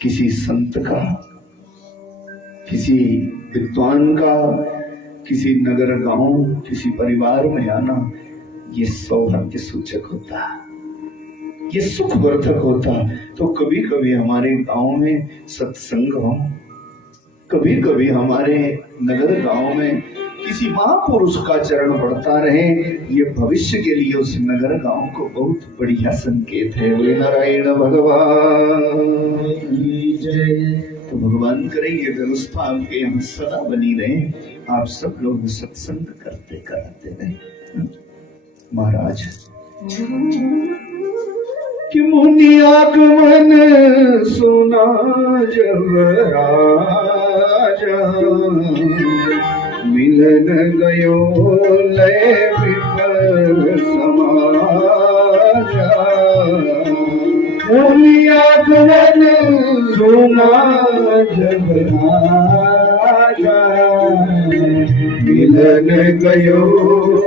किसी संत का, किसी विद्वान का, किसी नगर गांव, किसी परिवार में आना, ये सौभाग्य सूचक होता, ये सुखवर्धक होता। तो कभी कभी हमारे गांव में सत्संग हो, कभी कभी हमारे नगर गांव में किसी महापुरुष का चरण बढ़ता रहे, ये भविष्य के लिए उस नगर गांव को बहुत बढ़िया संकेत है। बोले नारायण भगवान जय। तो भगवान करे ये व्यवस्था आपके यहाँ सदा बनी रहे, आप सब लोग सत्संग करते कराते रहे। महाराज कि मुनि आगमन सुना जब राजा, मिलन गयो लय विपर समाजा। मुनि आगमन सुना जब राजा, मिलन गयो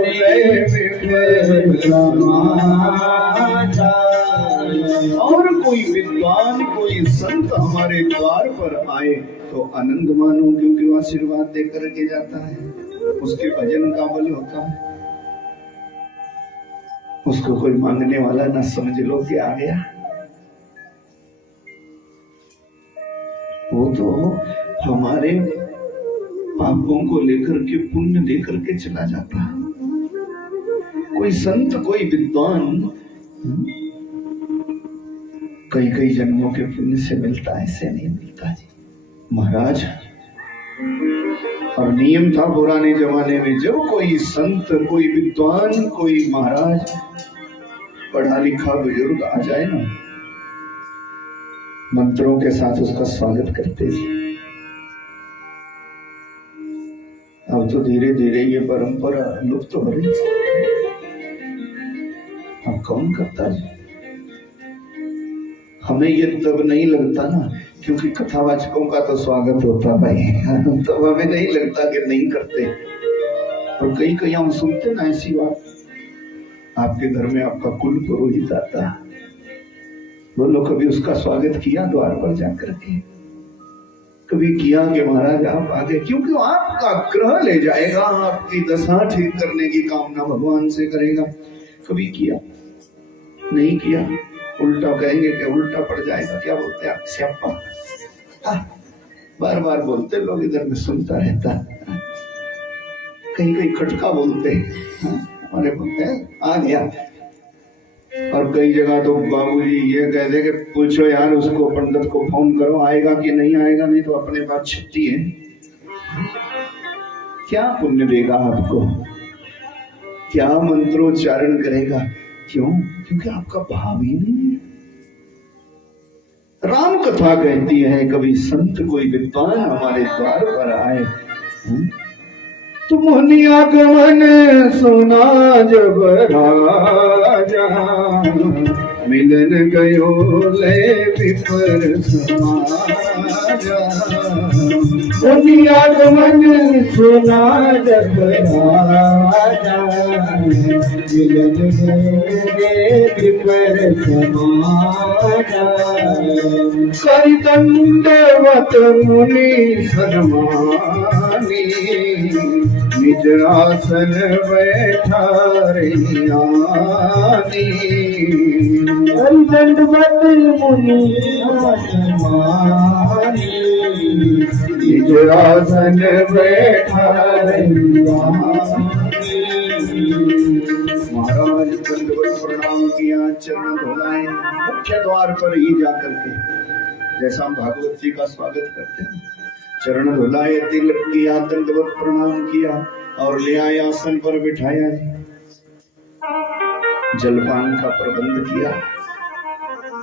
लय विपर समाजा। और कोई विद्वान, कोई संत हमारे द्वार पर आए तो आनंद मानो, क्योंकि वो आशीर्वाद दे करके जाता है, उसके भजन का बल होता है। उसको कोई मांगने वाला ना समझ लो कि आ गया, वो तो हमारे पापों को लेकर के पुण्य देकर के चला जाता है। कोई संत, कोई विद्वान कई कई जन्मों के पुण्य से मिलता है, ऐसे नहीं मिलता जी महाराज। और नियम था पुराने जमाने में, जब कोई संत, कोई विद्वान, कोई महाराज, पढ़ा लिखा बुजुर्ग आ जाए ना, मंत्रों के साथ उसका स्वागत करते थे। अब तो धीरे धीरे ये परंपरा लुप्त हो रही है। अब कौन करता है? हमें ये तब नहीं लगता ना, क्योंकि कथावाचकों का तो स्वागत होता भाई, तो हमें नहीं लगता कि नहीं करते। और कई कई हम सुनते ना ऐसी बात, आपके घर में आपका कुल पुरोहित आता, बोलो कभी उसका स्वागत किया द्वार पर जाकर के? कभी किया कि महाराज आप आगे, क्योंकि आपका ग्रह ले जाएगा, आपकी दशा ठीक करने की कामना भगवान से करेगा। कभी किया? नहीं किया, उल्टा कहेंगे कि उल्टा पड़ जाएगा। क्या बोलते हैं आप? स्यापा। बार बार बोलते लोग, इधर में सुनता रहता। कहीं कहीं खटका बोलते हमारे बोलते आ गया। और कई जगह तो बाबूजी ये कहते कि पूछो यार उसको, पंडित को फोन करो, आएगा कि नहीं आएगा, नहीं तो अपने पास छुट्टी है। क्या पुण्य देगा आपको, क्या मंत्रोच्चारण करेगा? क्यों? क्योंकि आपका भाव ही नहीं है। राम कथा कहती है, कभी संत, कोई विद्वान हमारे द्वार पर आए तो मुनि आगमन सुना जब राजा, मिलन गयो लय विपर समाजा। मुनि आगमन सुना जब राजा, मिलन गयो विपर समाजा। कर दंडवत मुनि सन्मानी, निज आसन बैठा रहियानी। दंडवत मुनि सन्मानी, निज आसन बैठा रहियानी। महाराज दंडवत प्रणाम किया, चरण धोलाए, मुख्य द्वार पर ही जाकर के, जैसा हम भागवत जी का स्वागत करते हैं, चरण धुलाए, तिलक किया, दंडवत प्रणाम किया और ले आए, आसन पर बिठाया, जलपान का प्रबंध किया।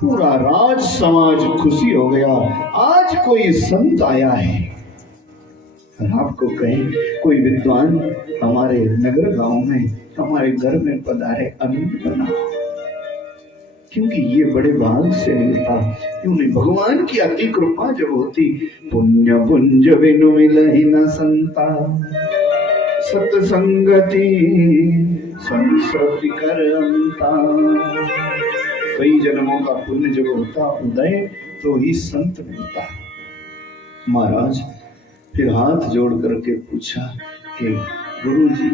पूरा राज समाज खुशी हो गया, आज कोई संत आया है। आपको कहें कोई विद्वान हमारे नगर गांव में, हमारे घर में पधारे, आनंद बना, क्योंकि ये बड़े भाग से मिलता। क्यों नहीं? भगवान की अति कृपा जब होती, पुण्य पुंज बिनु मिलहि न संता, सत्संगति संसृति कर अंता। कई जन्मों का पुण्य जब होता उदय, तो ही संत मिलता। महाराज फिर हाथ जोड़ करके पूछा कि गुरु जी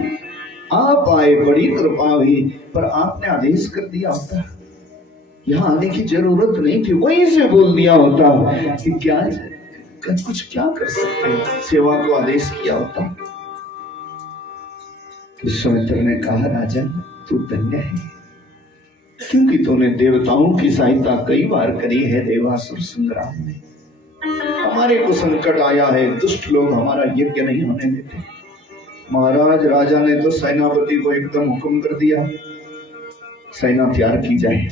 आप आए, बड़ी कृपा हुई, पर आपने आदेश कर दिया होता, यहाँ आने की जरूरत नहीं थी, वहीं से बोल दिया होता कि क्या कुछ क्या कर सकते, सेवा को आदेश किया होता। विश्वामित्र ने कहा राजन तू धन्य है, क्योंकि तूने देवताओं की सहायता कई बार करी है देवासुर संग्राम में। हमारे को संकट आया है, दुष्ट लोग हमारा यज्ञ नहीं होने देते। महाराज राजा ने तो सेनापति को एकदम हुक्म कर दिया सेना तैयार की जाए,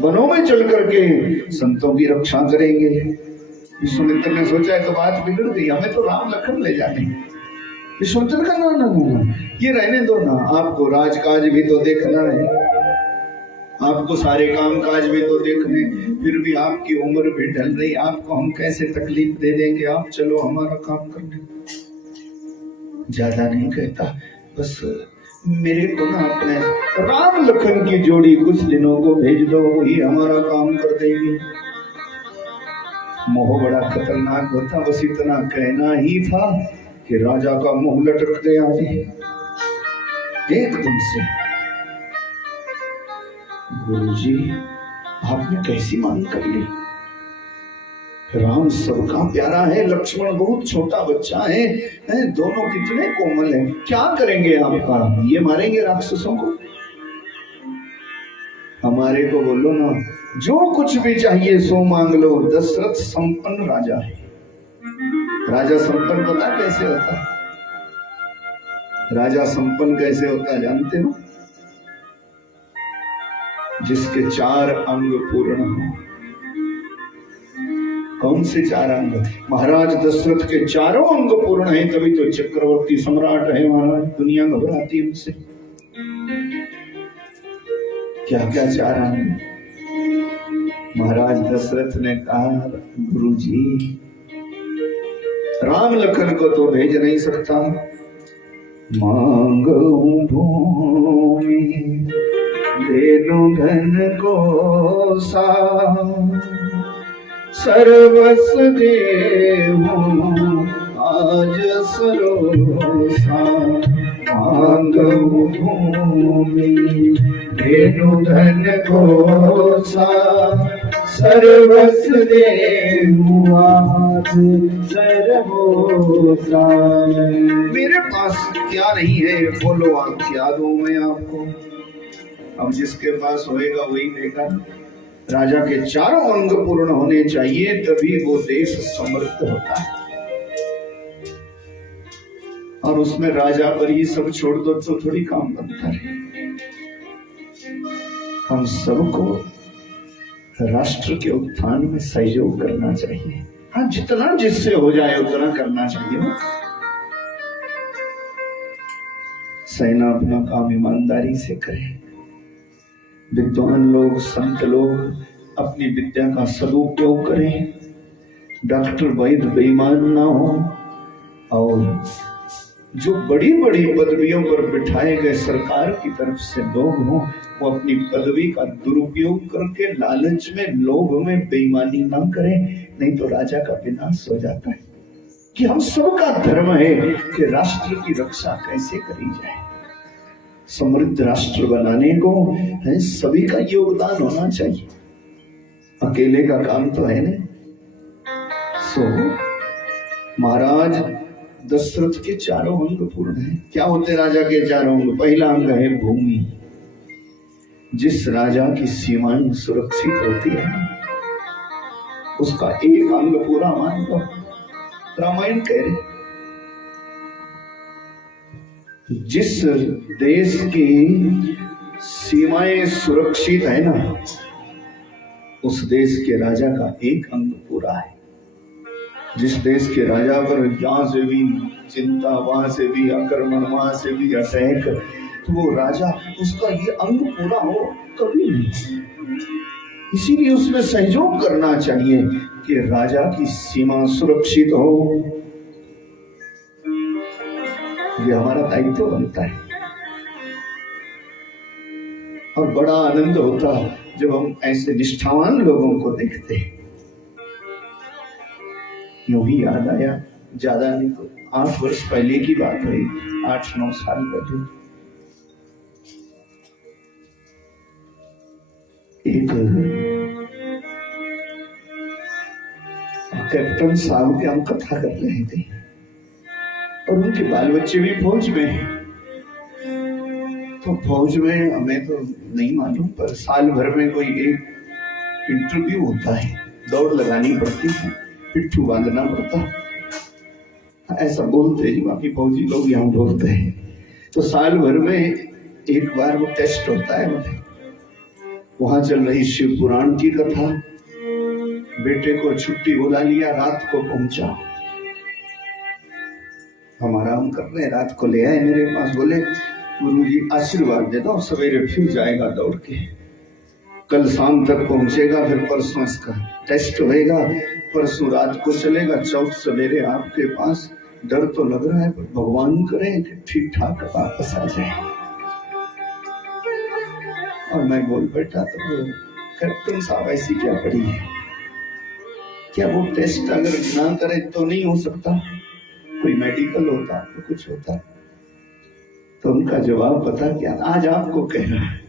वनों में चल करके संतों की रक्षा करेंगे। विश्वामित्र ने सोचा कि बात बिगड़ गई, हमें तो राम लखन ले जाने। विश्वामित्र का ना ना ना ये रहने दो ना, आपको राजकाज भी तो देखना है, आपको सारे काम काज भी तो देखने, फिर भी आपकी उम्र भी ढल रही, आपको हम कैसे तकलीफ दे देंगे, आप चलो हमारा काम करने। ज्यादा नहीं कहता, बस मेरे को ना अपने राम लखन की जोड़ी कुछ दिनों को भेज दो, वही हमारा काम कर देंगे। मोह बड़ा खतरनाक होता, बस इतना कहना ही था कि राजा का मुंह लटक गया एकदम से। गुरुजी आपने कैसी मांग कर ली? राम सबका प्यारा है, लक्ष्मण बहुत छोटा बच्चा है, दोनों कितने कोमल हैं, क्या करेंगे आपका? ये मारेंगे राक्षसों को? हमारे को बोलो ना, जो कुछ भी चाहिए सो मांग लो। दशरथ संपन्न राजा है। राजा संपन्न पता कैसे होता? राजा संपन्न कैसे होता जानते हो? जिसके 4 अंग पूर्ण हो। कौन से 4 अंग? महाराज दशरथ के चारों अंग पूर्ण हैं, तभी तो चक्रवर्ती सम्राट है महाराज, दुनिया घबराती उनसे। क्या क्या 4 अंग? महाराज दशरथ ने कहा गुरुजी राम लखन को तो भेज नहीं सकता, मांगू भूमि देनु धन को सा, सर्वस देहु आज सरोसा, मांगू भूमि देनु धन को सा, सर्वस देहु आज सरोसा। मेरे पास क्या नहीं है, बोलो आप क्या दूं मैं आपको? अब जिसके पास होएगा वही देगा। राजा के चारों अंग पूर्ण होने चाहिए, तभी वो देश समृद्ध होता है। और उसमें राजा पर ही सब छोड़ दो तो थोड़ी काम बनता है। हम सबको राष्ट्र के उत्थान में सहयोग करना चाहिए। हाँ, जितना जिससे हो जाए उतना करना चाहिए। सेना अपना काम ईमानदारी से करे। विद्वान लोग, संत लोग अपनी विद्या का सदुपयोग करें। डॉक्टर वैद्य बेईमान ना हो, और जो बड़ी बड़ी पदवियों पर बिठाए गए सरकार की तरफ से लोग हों, वो अपनी पदवी का दुरुपयोग करके लालच में, लोभ में बेईमानी ना करें, नहीं तो राजा का विनाश हो जाता है। कि हम सबका धर्म है कि राष्ट्र की रक्षा कैसे करी जाए। समृद्ध राष्ट्र बनाने को है सभी का योगदान होना चाहिए, अकेले का काम तो है नहीं। महाराज दशरथ के चारों अंग पूर्ण है। क्या होते राजा के चारों अंग? पहला अंग है भूमि। जिस राजा की सीमाएं सुरक्षित होती है उसका एक अंग पूरा मान लो। रामायण कह रहे जिस देश की सीमाएं सुरक्षित है ना, उस देश के राजा का एक अंग पूरा है। जिस देश के राजा पर यहाँ से भी चिंता, वहां से भी आक्रमण, वहां से भी अटैक, तो वो राजा, उसका ये अंग पूरा हो कभी नहीं। इसीलिए उसमें सहयोग करना चाहिए कि राजा की सीमा सुरक्षित हो। ये हमारा दायित्व बनता है। और बड़ा आनंद होता जब हम ऐसे निष्ठावान लोगों को देखते हैं। यूं ही याद आया, ज्यादा नहीं तो 8 वर्ष पहले की बात है, 8-9 साल पहले। एक कैप्टन साहब की हम कथा कर रहे थे और उनके बाल बच्चे भी फौज में हैं। तो फौज में हमें तो नहीं मालूम, पर साल भर में कोई एक इंटरव्यू होता है, दौड़ लगानी पड़ती है, पिट्ठू बांधना पड़ता है, ऐसा बोलते हैं बाकी फौजी लोग यहाँ बोलते हैं। तो साल भर में एक बार वो टेस्ट होता है। वहां चल रही शिव पुराण की कथा, बेटे को छुट्टी बुला लिया, रात को पहुंचा, हम आराम कर रहे हैं, रात को ले आए मेरे पास, बोले गुरुजी आशीर्वाद दे दो, सवेरे फिर जाएगा दौड़ के, कल शाम तक पहुंचेगा, फिर परसों इसका टेस्ट होएगा, परसों रात को चलेगा, चौथ सवेरे आपके पास। डर तो लग रहा है, पर भगवान करे कि ठीक ठाक वापस आ जाए। और मैं बोल बैठा तो कैप्टन साहब ऐसी क्या पड़ी है, क्या वो टेस्ट अगर ना करे तो नहीं हो सकता, कोई मेडिकल होता तो कुछ होता। तो उनका जवाब पता क्या, आज आपको कह रहा है,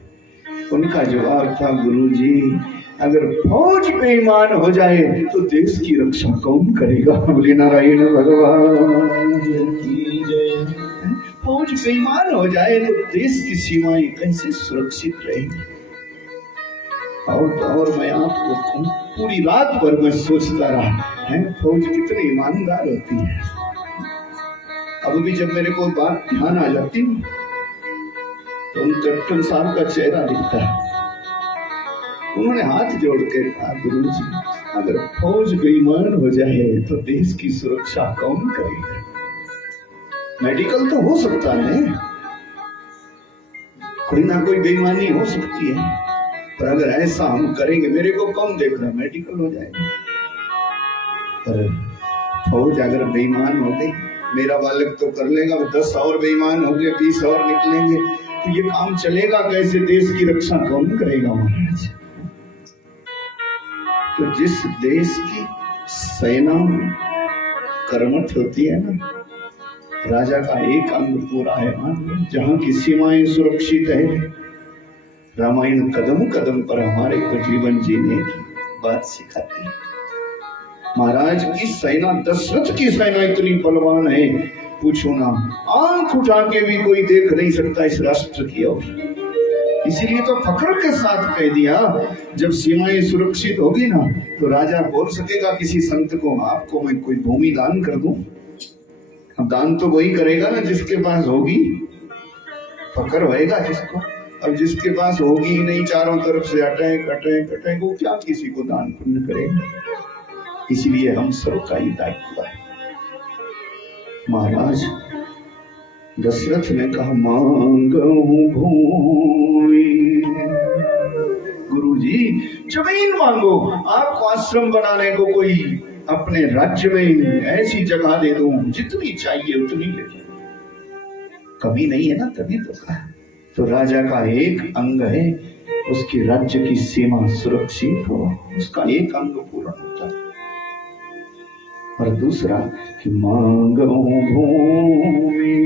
उनका जवाब था, गुरुजी अगर फौज बेईमान हो जाए तो देश की रक्षा कौन करेगा। बोले नारायण भगवान की जय। फौज बेईमान हो जाए तो देश की सीमाएं कैसे सुरक्षित रहेंगी। और मैं आपको पूरी रात भर में सोचता रहा है, फौज कितनी ईमानदार होती है। अब भी जब मेरे को बात ध्यान आ जाती तो उन कैप्टन साहब का चेहरा दिखता है। उन्होंने हाथ जोड़ के कहा, गुरुजी अगर फौज बेईमान हो जाए तो देश की सुरक्षा कौन करेगा। मेडिकल तो हो सकता है, कोई ना कोई बेईमानी हो सकती है, पर अगर ऐसा हम करेंगे, मेरे को कौन देख रहा, मेडिकल हो जाएगा। पर फौज अगर बेईमान हो गई, मेरा बालक तो कर लेगा, 10 और बेईमान हो गए, 20 और निकलेंगे, तो ये काम चलेगा कैसे, देश की रक्षा कौन करेगा महाराज। तो जिस देश की सेना कर्मठ होती है ना, राजा का एक अंग पूरा है, जहां की सीमाएं सुरक्षित है। रामायण कदम कदम पर हमारे को जीवन जीने की बात सिखाती है। महाराज की सेना, दशरथ की सेना इतनी बलवान है, पूछो ना, आंख उठा के भी कोई देख नहीं सकता इस राष्ट्र की ओर। इसीलिए तो फक्र के साथ कह दिया, जब सीमाएं सुरक्षित होगी ना तो राजा बोल सकेगा किसी संत को, आपको मैं कोई भूमि दान कर दूं। अब दान तो वही करेगा ना जिसके पास होगी, फक्र होएगा जिसको। अब जिसके पास होगी ही नहीं, चारों तरफ से अटैक अटैक अटैक, वो क्या किसी को दान पुण्य करेगा। इसलिए हम सबका ही दायित्व है। महाराज दशरथ ने कहा, मांगू भूमि, गुरुजी जमीन मांगो, आपको आश्रम बनाने को कोई अपने राज्य में ऐसी जगह दे दूं, जितनी चाहिए उतनी ले लो, कमी नहीं है ना, तभी तो कहा। तो राजा का एक अंग है, उसके राज्य की सीमा सुरक्षित हो, उसका एक अंग पूरा होता है। और दूसरा कि मांगो भूमि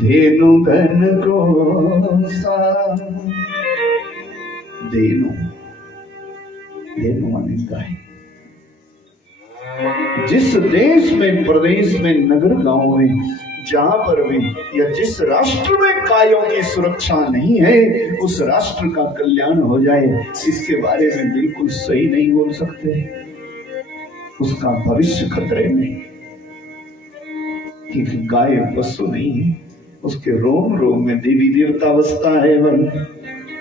धेनु धन को सा, धेनु माने गाय। जिस देश में, प्रदेश में, नगर गांव में, जहां पर भी या जिस राष्ट्र में गायों की सुरक्षा नहीं है, उस राष्ट्र का कल्याण हो जाए, इसके बारे में बिल्कुल सही नहीं बोल सकते। उसका भविष्य खतरे में, क्योंकि गाय पशु नहीं है, उसके रोम रोम में देवी देवता बसता है।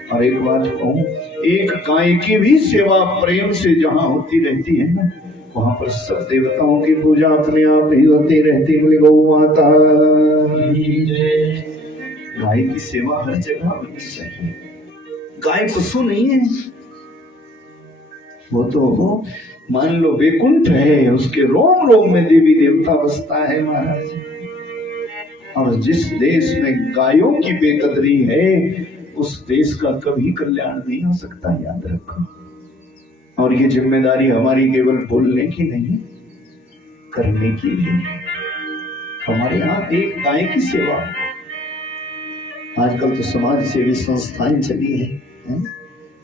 और एक बात कहूं, एक गाय की भी सेवा प्रेम से जहां होती रहती है ना, वहां पर सब देवताओं की पूजा अपने आप ही होती रहती। बोले गौ माता, गाय की सेवा हर जगह होनी चाहिए। गाय पशु नहीं है, वो तो मान लो वैकुंठ है, उसके रोम रोम में देवी देवता बसता है महाराज। और जिस देश में गायों की बेकदरी है, उस देश का कभी कल्याण नहीं हो सकता, याद रखो। और ये जिम्मेदारी हमारी केवल बोलने की नहीं, करने के लिए हमारे यहाँ एक गाय की सेवा। आजकल तो समाज सेवी संस्थाएं चली हैं,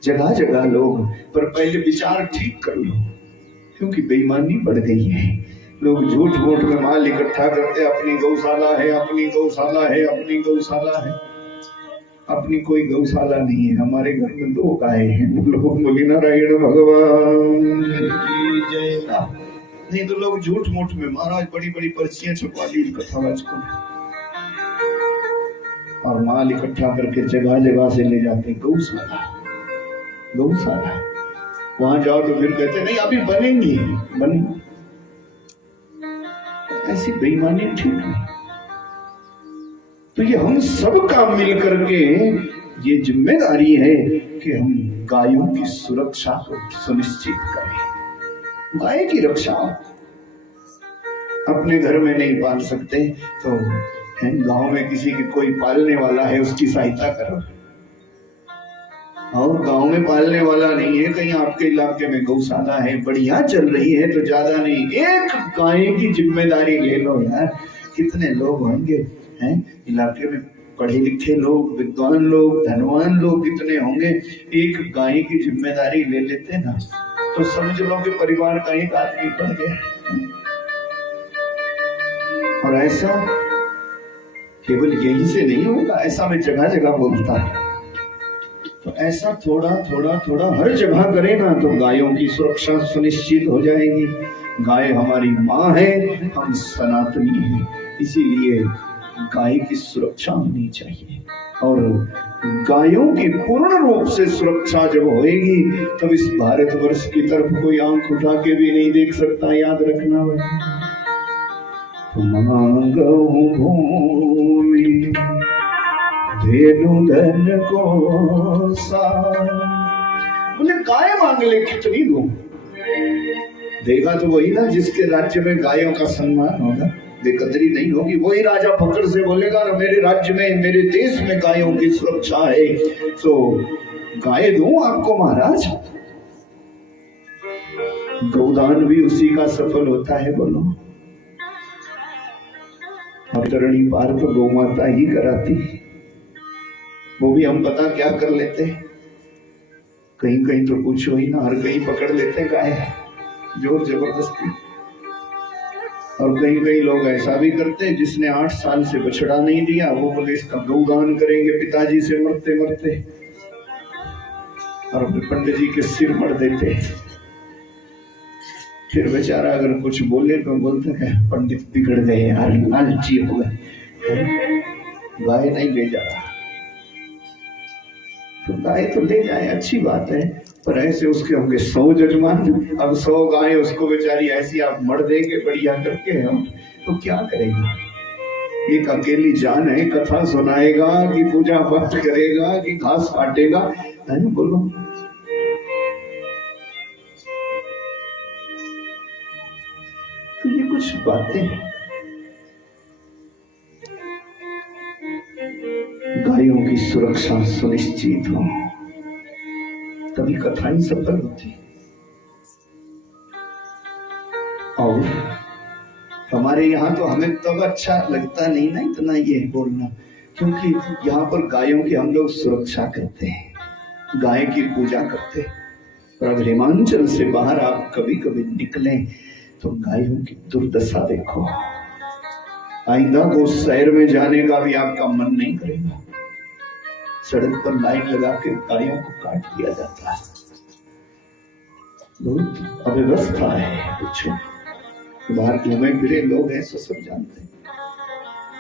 जगह जगह लोग, पर पहले विचार ठीक कर लो, क्योंकि बेईमानी बढ़ गई है। लोग झूठ मूठ में माल इकट्ठा करते, अपनी गौशाला है, अपनी गौशाला है, अपनी गौशाला है। अपनी कोई गौशाला नहीं है, हमारे घर में 2 गाय हैं। लोग बोली नारायण भगवान की जय। नहीं तो लोग झूठ मूठ में महाराज बड़ी बड़ी पर्चियां छपवा ली कथावाच को, और माल इकट्ठा करके जगह जगह से ले जाते गौशाला। गौशाला वहां जाओ तो फिर कहते नहीं अभी बनेंगी, बनेंगी। ऐसी बेईमानी ठीक नहीं। तो ये हम सब का मिल करके ये जिम्मेदारी है कि हम गायों की सुरक्षा को सुनिश्चित करें। गाय की रक्षा अपने घर में नहीं पाल सकते तो गांव में किसी की कोई पालने वाला है उसकी सहायता करो। और गांव में पालने वाला नहीं है, कहीं आपके इलाके में गौशाला है, बढ़िया चल रही है तो ज्यादा नहीं, एक गाय की जिम्मेदारी ले लो यार। कितने लोग होंगे हैं इलाके में, पढ़े लिखे लोग, विद्वान लोग, धनवान लोग कितने होंगे। एक गाय की जिम्मेदारी ले लेते ना तो समझ लो कि परिवार का एक आदमी बढ़ गया। और ऐसा केवल यही से नहीं होगा, ऐसा मैं जगह जगह बोलता है। तो ऐसा थोड़ा थोड़ा थोड़ा हर जगह करें ना तो गायों की सुरक्षा सुनिश्चित हो जाएगी। गाय हमारी माँ है, हम सनातनी हैं, इसीलिए गाय की सुरक्षा होनी चाहिए। और गायों की पूर्ण रूप से सुरक्षा जब होएगी तब इस भारतवर्ष की तरफ कोई आंख उठा के भी नहीं देख सकता, याद रखना। मांगो भूमि धेनु धन को सा, बोले गाय मांग ले कितनी दूं, देगा तो वही ना जिसके राज्य में गायों का सम्मान होगा, बेकदरी नहीं होगी। वही राजा फकर से बोलेगा ना मेरे राज्य में, मेरे देश में गायों की सुरक्षा है तो गाय दूं आपको महाराज। गौदान भी उसी का सफल होता है, बोलो। और तरणी पार तो गौ माता ही कराती, वो भी हम पता क्या कर लेते, कहीं कहीं तो पूछो ही ना, हर कहीं पकड़ लेते गाय जोर जबरदस्ती। और कहीं कहीं लोग ऐसा भी करते जिसने 8 साल से बछड़ा नहीं दिया वो बोले इसका गौदान करेंगे पिताजी से मरते मरते, और अपने पंडित जी के सिर मर देते। फिर बेचारा अगर कुछ बोले तो बोलते हैं पंडित बिगड़ गए यार, लालची हो गए, गाय नहीं ले जा रहा। तो गाय तो ले जाए अच्छी बात है, पर ऐसे उसके होंगे 100 जजमान, अब 100 गाय उसको बेचारी ऐसी आप मर देंगे बढ़िया करके हम, तो क्या करेंगे। एक अकेली जान है, कथा सुनाएगा कि पूजा पाठ करेगा कि घास काटेगा, है ना, बोलो। तो ये कुछ बातें गायों की सुरक्षा सुनिश्चित हो तभी कथाएं सफल होती। और हमारे यहाँ तो हमें तब अच्छा लगता नहीं ना इतना ये बोलना, क्योंकि यहाँ पर गायों की हम लोग सुरक्षा करते हैं, गाय की पूजा करते हैं। और अगर हिमाचल से बाहर आप कभी कभी निकले तो गायों की दुर्दशा देखो, आइंदा वो शहर में जाने का भी आपका मन नहीं करेगा। सड़क पर लाइन लगा के गायों को काट दिया जाता है, बहुत अव्यवस्था है। कुछ बाहर घूमे फिरे लोग हैं तो सब जानते हैं,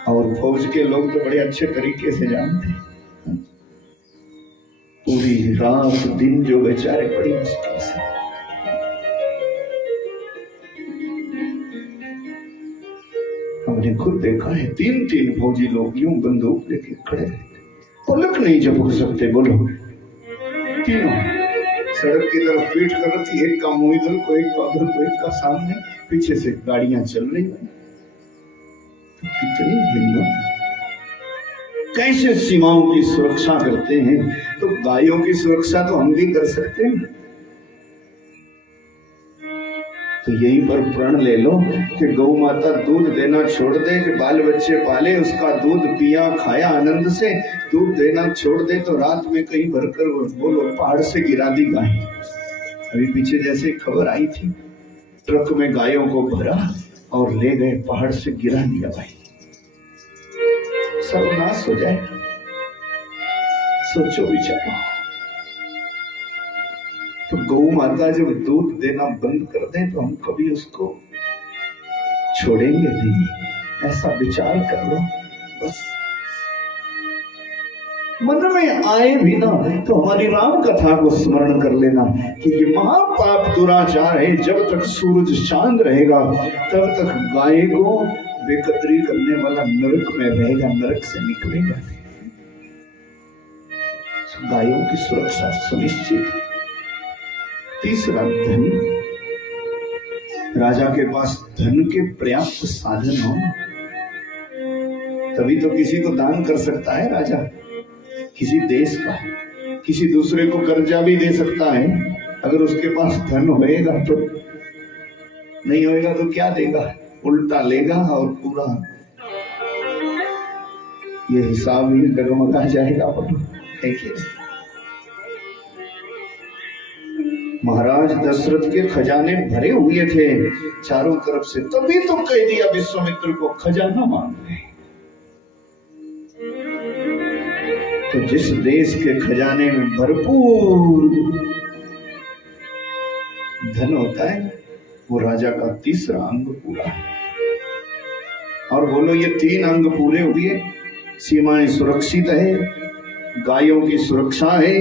और फौज के लोग तो बड़े अच्छे तरीके से जानते हैं। पूरी रात दिन जो बेचारे बड़ी मुश्किल से, हमने खुद देखा है 3-3 फौजी लोग यूं बंदूक लेके खड़े रहते, पलक नहीं झपक सकते, बोलो। तीनों सड़क की तरफ पीठ कर रखी, एक का मुंह इधर को, एक का उधर को, एक का सामने, पीछे से गाड़ियां चल रही हैं। तो कितनी हिम्मत, कैसे सीमाओं की सुरक्षा करते हैं। तो गायों की सुरक्षा तो हम भी कर सकते हैं। तो यहीं पर प्रण ले लो कि गौ माता दूध देना छोड़ दे, कि बाल बच्चे पाले, उसका दूध पिया खाया आनंद से, दूध देना छोड़ दे तो रात में कहीं भरकर बोलो पहाड़ से गिरा दी गाय। अभी पीछे जैसे खबर आई थी, ट्रक में गायों को भरा और ले गए, पहाड़ से गिरा दिया भाई, सर्वनाश हो जाए। सोचो विचारो। तो गौ माता जब दूध देना बंद कर दे तो हम कभी उसको छोड़ेंगे नहीं, ऐसा विचार कर लो। बस मन में आए भी ना तो हमारी राम कथा को स्मरण कर लेना कि ये महापाप दुराचार है। जब तक सूरज चांद रहेगा तब तक गाय को बेकदरी करने वाला नरक में रहेगा, नरक से निकलेगा। गायों की सुरक्षा सुनिश्चित। तीसरा धन। राजा के पास धन के पर्याप्त साधन हो तभी तो किसी को दान कर सकता है राजा, किसी देश का, किसी दूसरे को कर्जा भी दे सकता है। अगर उसके पास धन होएगा तो, नहीं होएगा तो क्या देगा, उल्टा लेगा और पूरा ये हिसाब ही डगमगा जाएगा। महाराज दशरथ के खजाने भरे हुए थे चारों तरफ से, तभी तो कह दिया विश्वामित्र को खजाना मांग ले। तो जिस देश के खजाने में भरपूर धन होता है वो राजा का तीसरा अंग पूरा है। और बोलो ये तीन अंग पूरे हुए, सीमाएं सुरक्षित है, गायों की सुरक्षा है,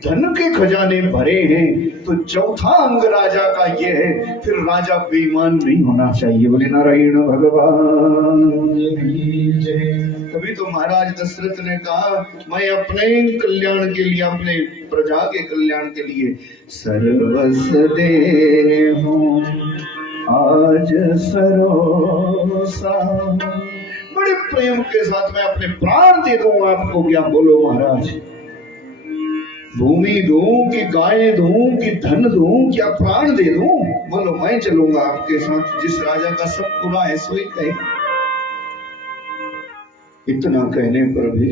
धन के खजाने भरे हैं, तो चौथा अंग राजा का ये है, फिर राजा बेईमान नहीं होना चाहिए। बोले नारायण भगवान। तभी तो महाराज दशरथ ने कहा मैं अपने कल्याण के लिए, अपने प्रजा के कल्याण के लिए सर्वस्व दे हूं आज सरोसा। बड़े प्रेम के साथ मैं अपने प्राण दे दूं आपको। क्या बोलो महाराज, भूमि दूं कि गाय दूं कि धन दूं, क्या प्राण दे दूं? बोलो मैं चलूंगा आपके साथ। जिस राजा का सब पूरा है सोई कहे। इतना कहने पर भी